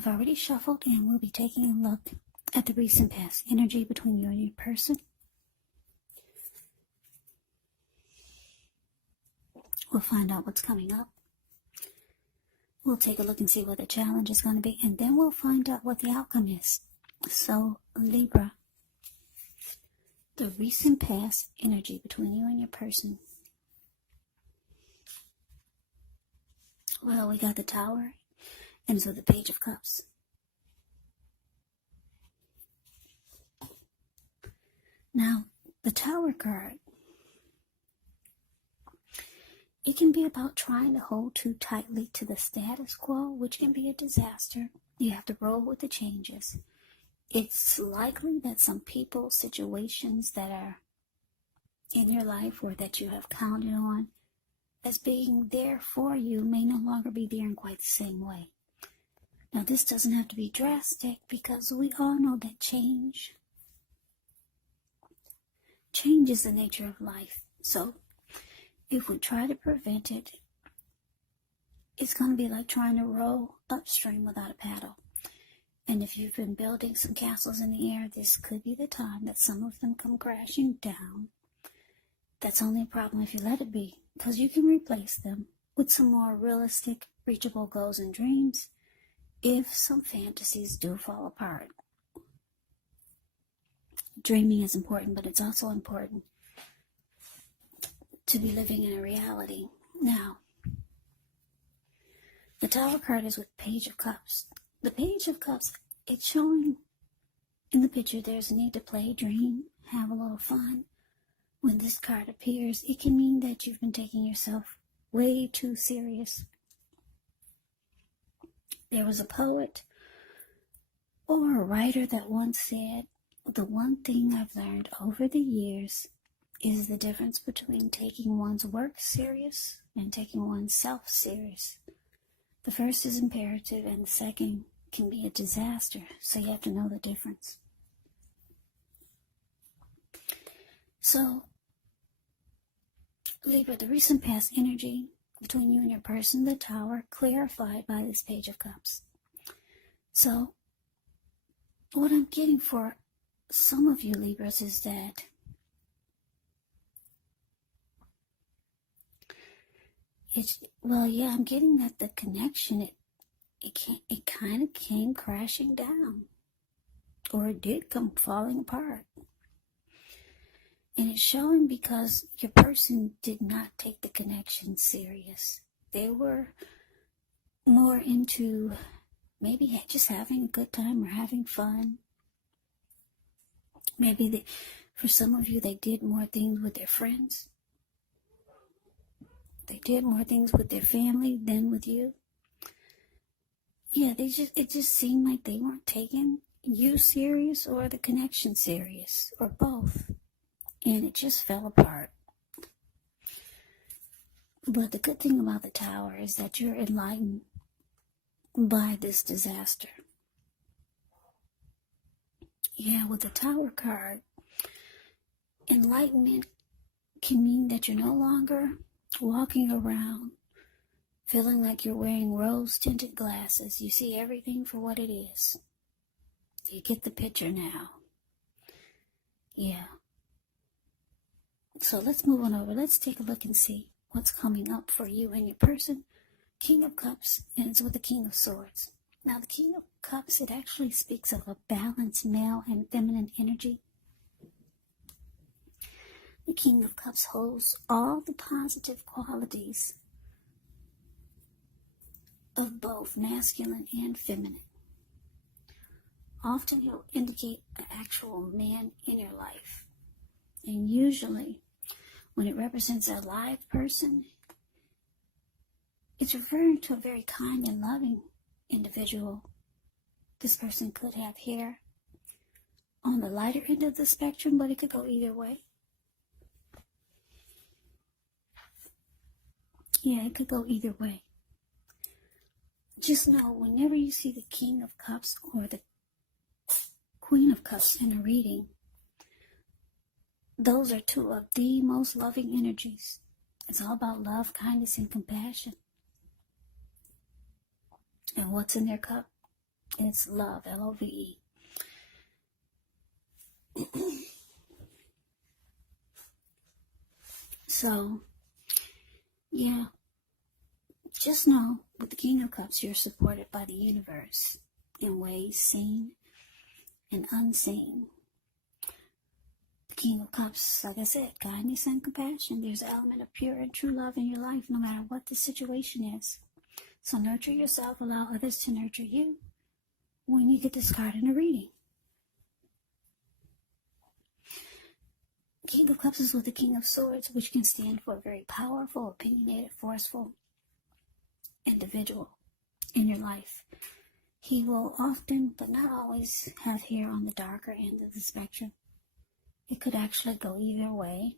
I've already shuffled and we'll be taking a look at the recent past energy between you and your person. We'll find out what's coming up. We'll take a look and see what the challenge is going to be, and then we'll find out what the outcome is. So, Libra, the recent past energy between you and your person. Well, we got the Tower, and so the Page of Cups. Now, the Tower card, it can be about trying to hold too tightly to the status quo, which can be a disaster. You have to roll with the changes. It's likely that some people, situations that are in your life or that you have counted on as being there for you may no longer be there in quite the same way. Now, this doesn't have to be drastic because we all know that change is the nature of life. So, if we try to prevent it, it's going to be like trying to row upstream without a paddle. And if you've been building some castles in the air, this could be the time that some of them come crashing down. That's only a problem if you let it be, because you can replace them with some more realistic, reachable goals and dreams if some fantasies do fall apart. Dreaming is important, but it's also important to be living in a reality. Now, the Tower card is with Page of Cups. The Page of Cups, it's showing in the picture there's a need to play, dream, have a little fun. When this card appears, it can mean that you've been taking yourself way too serious. There was a poet or a writer that once said, "The one thing I've learned over the years is the difference between taking one's work serious and taking oneself serious. The first is imperative and the second can be a disaster, so you have to know the difference." So, Libra, the recent past energy between you and your person, the Tower, clarified by this Page of Cups. So, what I'm getting for some of you Libras is that I'm getting that the connection, it kind of came crashing down, or it did come falling apart. And it's showing because your person did not take the connection serious. They were more into maybe just having a good time or having fun. Maybe for some of you, they did more things with their friends. They did more things with their family than with you. Yeah, it just seemed like they weren't taking you serious or the connection serious, or both. And it just fell apart. But the good thing about the Tower is that you're enlightened by this disaster. Yeah, with the Tower card, enlightenment can mean that you're no longer walking around feeling like you're wearing rose-tinted glasses. You see everything for what it is. You get the picture now. Yeah. So let's move on over. Let's take a look and see what's coming up for you and your person. King of Cups ends with the King of Swords. Now, the King of Cups, it actually speaks of a balanced male and feminine energy. The King of Cups holds all the positive qualities of both masculine and feminine. Often he'll indicate an actual man in your life. And usually, when it represents a live person, it's referring to a very kind and loving individual. This person could have hair on the lighter end of the spectrum, but it could go either way. Yeah, it could go either way. Just know, whenever you see the King of Cups or the Queen of Cups in a reading, those are two of the most loving energies. It's all about love, kindness, and compassion. And what's in their cup? It's love, Love. So, yeah, just know with the King of Cups, you're supported by the universe in ways seen and unseen. The King of Cups, like I said, kindness and compassion. There's an element of pure and true love in your life, no matter what the situation is. So nurture yourself, allow others to nurture you when you get this card in a reading. King of Cups is with the King of Swords, which can stand for a very powerful, opinionated, forceful individual in your life. He will often, but not always, have hair on the darker end of the spectrum. It could actually go either way.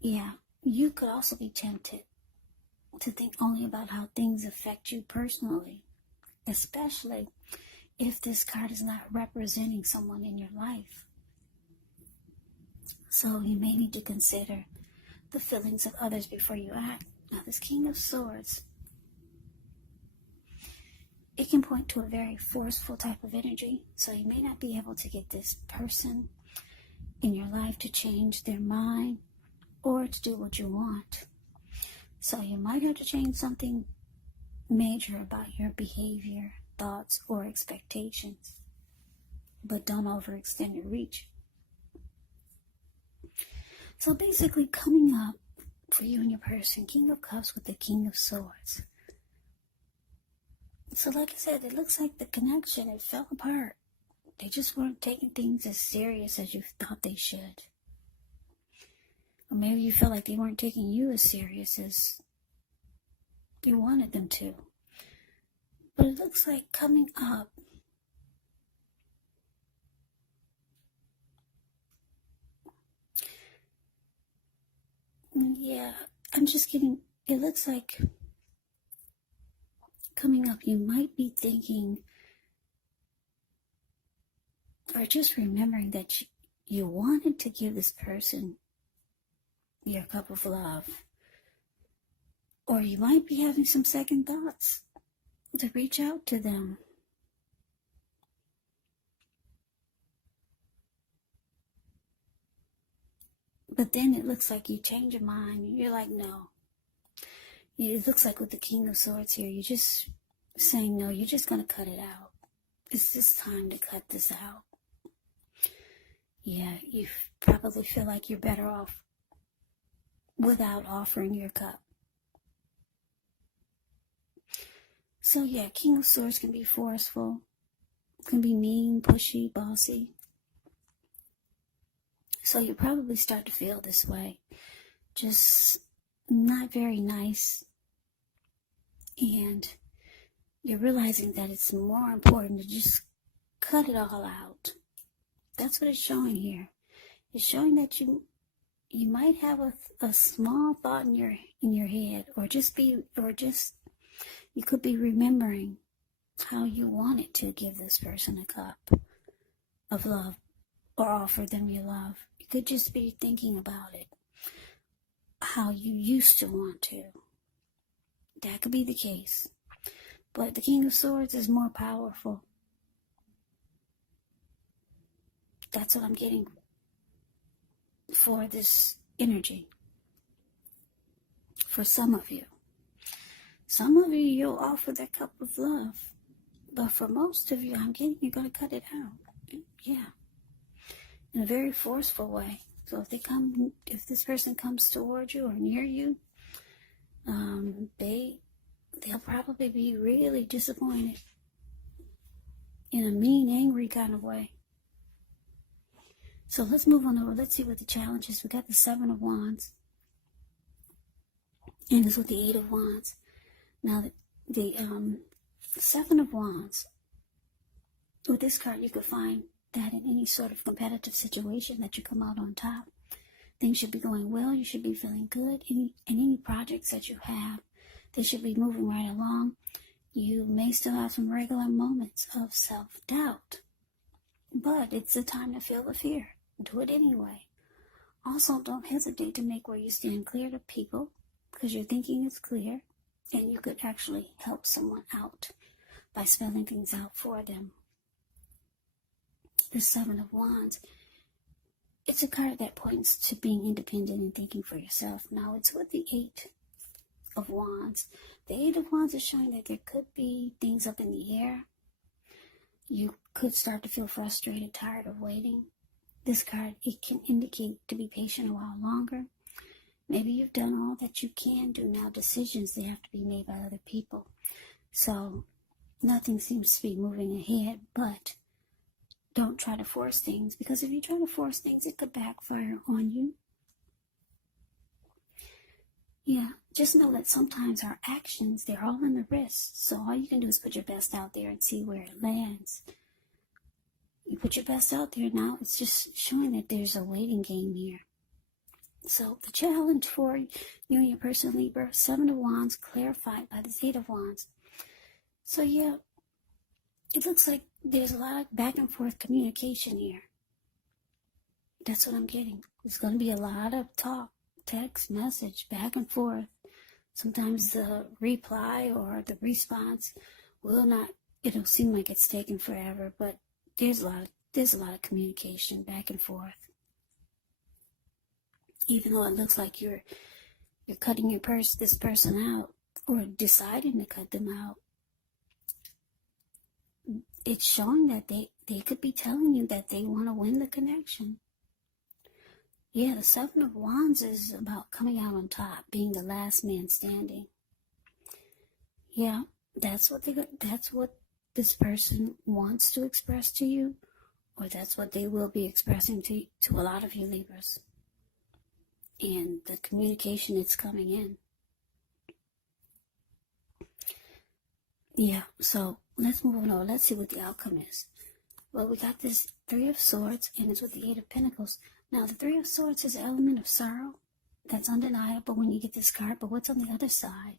Yeah, you could also be tempted to think only about how things affect you personally, especially if this card is not representing someone in your life. So you may need to consider the feelings of others before you act. Now, this King of Swords, it can point to a very forceful type of energy. So you may not be able to get this person in your life to change their mind or to do what you want. So you might have to change something major about your behavior, thoughts, or expectations. But don't overextend your reach. So basically, coming up for you and your person, King of Cups with the King of Swords. So like I said, it looks like the connection, it fell apart. They just weren't taking things as serious as you thought they should. Or maybe you felt like they weren't taking you as serious as you wanted them to. But it looks like coming up, yeah, I'm just getting, it looks like coming up, you might be thinking, or just remembering that you wanted to give this person your cup of love. Or you might be having some second thoughts to reach out to them. But then it looks like you change your mind. You're like, no. It looks like with the King of Swords here, you're just saying, no, you're just going to cut it out. It's just time to cut this out. Yeah, you probably feel like you're better off without offering your cup. So yeah, King of Swords can be forceful, can be mean, pushy, bossy. So you probably start to feel this way. Just not very nice. And you're realizing that it's more important to just cut it all out. That's what it's showing here. It's showing that you might have a small thought in your head, or you could be remembering how you wanted to give this person a cup of love or offer them your love. You could just be thinking about it, how you used to want to. That could be the case. But the King of Swords is more powerful. That's what I'm getting for this energy. For some of you. Some of you, you'll offer that cup of love. But for most of you, I'm getting you're going to cut it out. Yeah. In a very forceful way. So if this person comes towards you or near you, they'll probably be really disappointed. In a mean, angry kind of way. So let's move on over. Let's see what the challenge is. We got the Seven of Wands. And it's with the Eight of Wands. Now, the Seven of Wands. With this card, you could find that in any sort of competitive situation that you come out on top. Things should be going well. You should be feeling good. Any projects that you have, they should be moving right along. You may still have some regular moments of self-doubt. But it's the time to feel the fear. Do it anyway. Also, don't hesitate to make where you stand clear to people, because your thinking is clear. And you could actually help someone out by spelling things out for them. The Seven of Wands, it's a card that points to being independent and thinking for yourself. Now it's with the Eight of Wands. The Eight of Wands is showing that there could be things up in the air. You could start to feel frustrated, tired of waiting. This card, it can indicate to be patient a while longer. Maybe you've done all that you can do. Now decisions, they have to be made by other people. So nothing seems to be moving ahead, but don't try to force things, because if you try to force things, it could backfire on you. Yeah, just know that sometimes our actions, they're all in the wrist. So all you can do is put your best out there and see where it lands. You put your best out there now, it's just showing that there's a waiting game here. So the challenge for you and your person, Libra, Seven of Wands clarified by this Eight of Wands. So yeah, it looks like there's a lot of back and forth communication here. That's what I'm getting. There's going to be a lot of talk, text, message, back and forth. Sometimes the reply or the response it'll seem like it's taking forever, but there's a lot of communication back and forth. Even though it looks like you're cutting this person out, or deciding to cut them out, it's showing that they could be telling you that they want to win the connection. Yeah, the Seven of Wands is about coming out on top, being the last man standing. Yeah, that's what this person wants to express to you, or that's what they will be expressing to a lot of you Libras. And the communication, it's coming in. Yeah, so let's move on over. Let's see what the outcome is. Well, we got this Three of Swords, and it's with the Eight of Pentacles. Now, the Three of Swords is an element of sorrow. That's undeniable when you get this card. But what's on the other side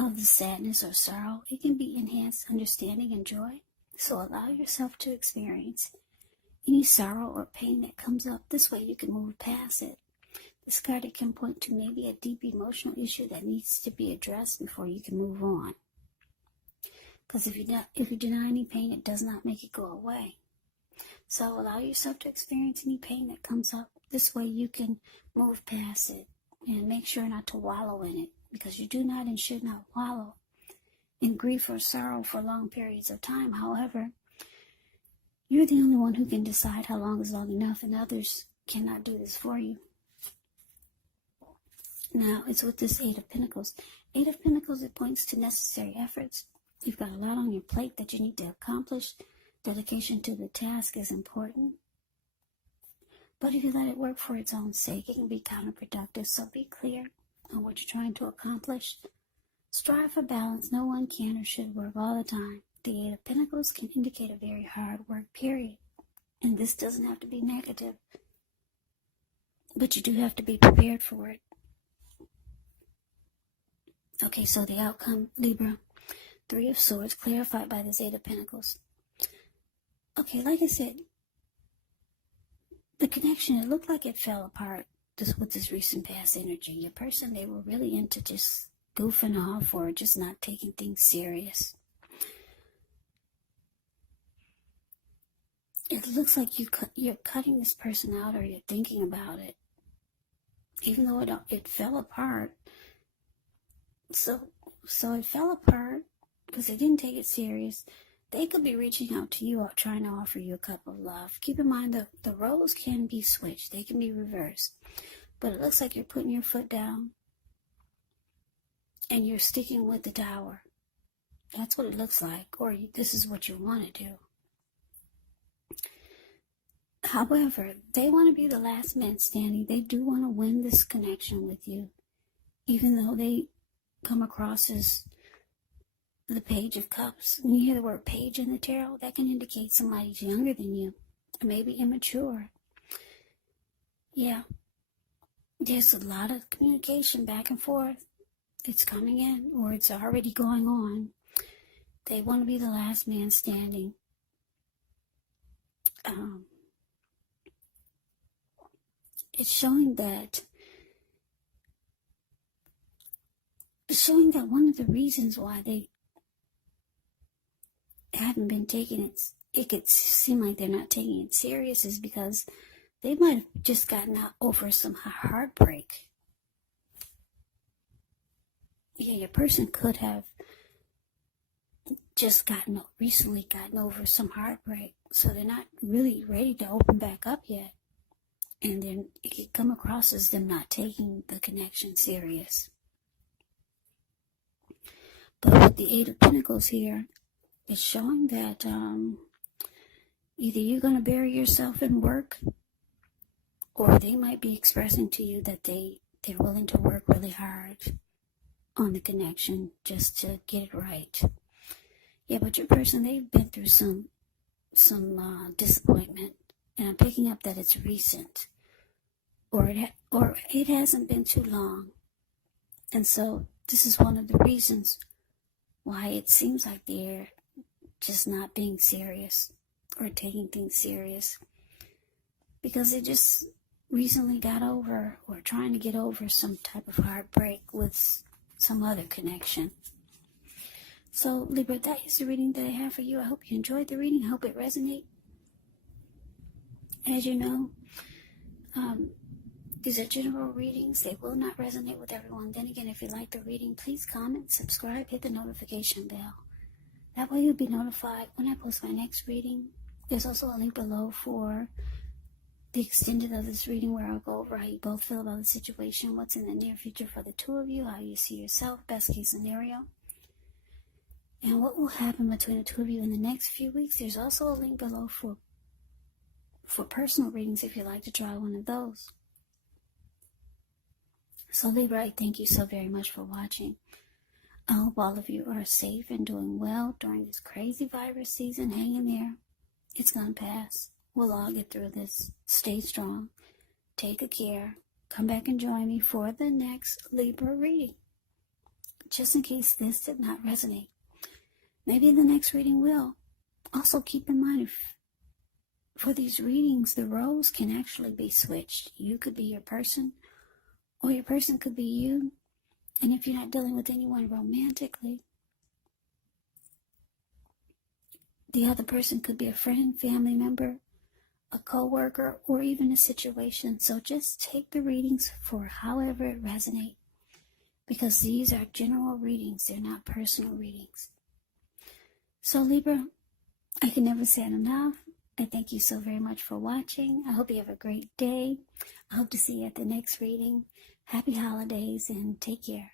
of the sadness or sorrow? It can be enhanced understanding and joy. So allow yourself to experience any sorrow or pain that comes up. This way you can move past it. This card, it can point to maybe a deep emotional issue that needs to be addressed before you can move on. Because if you deny any pain, it does not make it go away. So allow yourself to experience any pain that comes up. This way you can move past it and make sure not to wallow in it, because you do not and should not wallow in grief or sorrow for long periods of time. However, you're the only one who can decide how long is long enough, and others cannot do this for you. Now, it's with this Eight of Pentacles. Eight of Pentacles, it points to necessary efforts. You've got a lot on your plate that you need to accomplish. Dedication to the task is important. But if you let it work for its own sake, it can be counterproductive. So be clear on what you're trying to accomplish. Strive for balance. No one can or should work all the time. The Eight of Pentacles can indicate a very hard work period. And this doesn't have to be negative, but you do have to be prepared for it. Okay, so the outcome, Libra, Three of Swords, clarified by this Eight of Pentacles. Okay, like I said, the connection, it looked like it fell apart with this recent past energy. Your person, they were really into just goofing off or just not taking things serious. It looks like you're cutting this person out, or you're thinking about it. Even though it fell apart. So it fell apart because they didn't take it serious. They could be reaching out to you or trying to offer you a cup of love. Keep in mind that the roles can be switched. They can be reversed. But it looks like you're putting your foot down and you're sticking with the Tower. That's what it looks like. Or this is what you want to do. However, they want to be the last man standing. They do want to win this connection with you. Even though they come across as the Page of Cups. When you hear the word page in the tarot, that can indicate somebody's younger than you, or maybe immature. Yeah, there's a lot of communication back and forth. It's coming in, or it's already going on. They want to be the last man standing. It's showing that it's showing that one of the reasons why they haven't been taking it could seem like they're not taking it serious, is because they might have just gotten over some heartbreak. Yeah, your person could have just recently gotten over some heartbreak, so they're not really ready to open back up yet. And then it could come across as them not taking the connection serious. But with the Eight of Pentacles here, it's showing that either you're going to bury yourself in work, or they might be expressing to you that they're willing to work really hard on the connection just to get it right. Yeah, but your person, they've been through some disappointment, and I'm picking up that it's recent, or it hasn't been too long. And so this is one of the reasons why it seems like they're just not being serious or taking things serious, because they just recently got over or trying to get over some type of heartbreak with some other connection. So Libra, that is the reading that I have for you. I hope you enjoyed the reading. I hope it resonates. As you know, these are general readings. They will not resonate with everyone. Then again, if you like the reading, please comment, subscribe, hit the notification bell. That way you'll be notified when I post my next reading. There's also a link below for the extended of this reading, where I'll go over how you both feel about the situation, what's in the near future for the two of you, how you see yourself, best case scenario, and what will happen between the two of you in the next few weeks. There's also a link below for personal readings if you'd like to try one of those. So Libra, I thank you so very much for watching. I hope all of you are safe and doing well during this crazy virus season. Hang in there. It's going to pass. We'll all get through this. Stay strong. Take good care. Come back and join me for the next Libra reading. Just in case this did not resonate. Maybe the next reading will. Also keep in mind, for these readings, the roles can actually be switched. You could be your person, or your person could be you. And if you're not dealing with anyone romantically, the other person could be a friend, family member, a co-worker, or even a situation. So just take the readings for however it resonates, because these are general readings. They're not personal readings. So Libra, I can never say it enough. I thank you so very much for watching. I hope you have a great day. I hope to see you at the next reading. Happy holidays and take care.